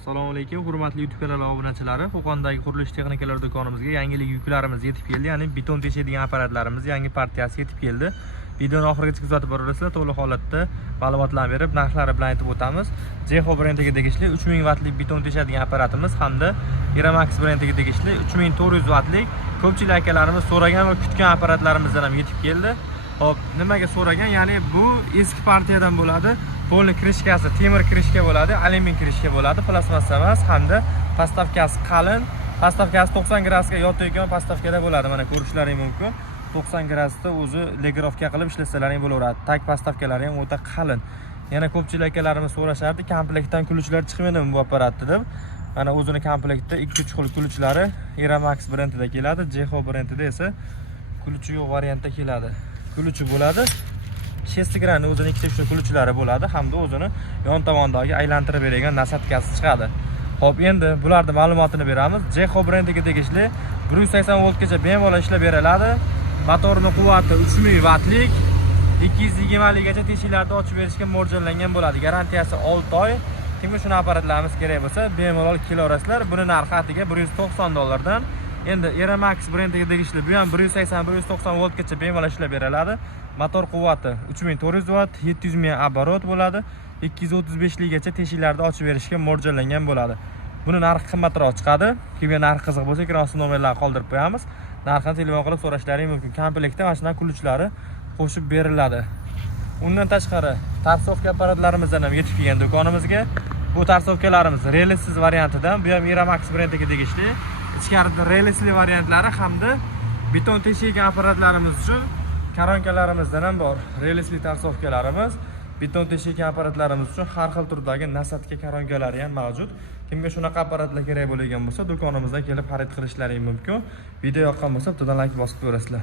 Assalomu alaykum, hurmatli YouTube kanali obunachilari. Qo'qondagi qurilish texnikalar do'konimizga yangilik yuklarimiz yetib keldi. Ya'ni beton teshadigan apparatlarimiz yangi partiyasi yetib keldi. Videoni oxirigacha kuzatib boraverasizlar. To'liq holatda ma'lumotlarni berib, narxlari bilan aytib o'tamiz. Jeho brendiga tegishli 3000 wattlik beton teshadigan apparatimiz hamda Iramax brendiga tegishli 3400 wattlik ko'pchilik akalarimiz so'ragan va kutgan apparatlarimizdan ham yetib keldi. Hop, nimaga so'ragan? Ya'ni bu eski partiyadan bo'ladi. Polni krishkasi temir krishka bo'ladi, alyumin krishka bo'ladi, plastmassa emas, hamda postavkasi qalin. Postavkasi 90 gradusga yotayotgan postavkada bo'ladi. Mana ko'rishlaring mumkin. 90 gradusda o'zi legirovka qilib ishlasalaring bo'laveradi. Tag postavkalari ham o'ta qalin. Yana ko'pchilik akalarimiz so'rashardi, komplektdan kuluvchilar chiqmaydimi bu apparatda deb. Mana o'zini komplektda 2-3 xil kuluvchilari Iramax brendida keladi, Jeho brendida esa kuluvchi yo'q variantda keladi. Kuluvchi bo'ladi. Shestigranni o'zini ikkita uchta kuluvchilari bo'ladi hamda o'zini yon tomondagi aylantirib beradigan nasatkasi chiqadi. Xo'p, endi bularning ma'lumotini beramiz. Jeho brendiga tegishli 180 voltgacha bemalol ishlab beriladi. Motorining quvvati 3000 wattlik, 220 ligacha teshiklarni ochib berishga mo'ljallangan bo'ladi. Garantiyasi 6 oy. Kimga shuni apparatlarimiz kerak bo'lsa, bemalol kelaverasizlar. Buni narxi atiga $190dan. Endi Iramax brendiga tegishli bu ham 180-190 voltgacha bemalol ishlab beriladi. Motor quvvati 3400 watt, 700 ming оборот bo'ladi. 235 ligacha teshiklarni ochib berishga mo'ljallangan bo'ladi. Buni narxi qimmatroq chiqadi. Kimga narxi qiziq bo'lsa, ekran ostida nomerlarni qoldirib qo'yamiz. Narxini telefon qilib so'rashlaring mumkin. Komplektda mana shunday kuluvchilari qo'shib beriladi. Undan tashqari tarsovka apparatlarimizdan ham yetib kelgan do'konimizga. Bu tarsovkalarimiz relsiz variantidan, bu ham Iramax brendiga tegishli. Ichkarida relsli variantlari hamda beton teshadigan apparatlarimiz uchun karonkalarimizdan ham bor. Relsli tarsovkalarimiz, beton teshadigan apparatlarimiz uchun har xil turdagi nasatka karonkalari ham mavjud. Kimga shunaqa apparatlar kerak bo'lgan bo'lsa, do'konimizdan kelib xarid qilishlaring mumkin. Video yoqqan bo'lsa, bittadan like bosib ko'rasizlar.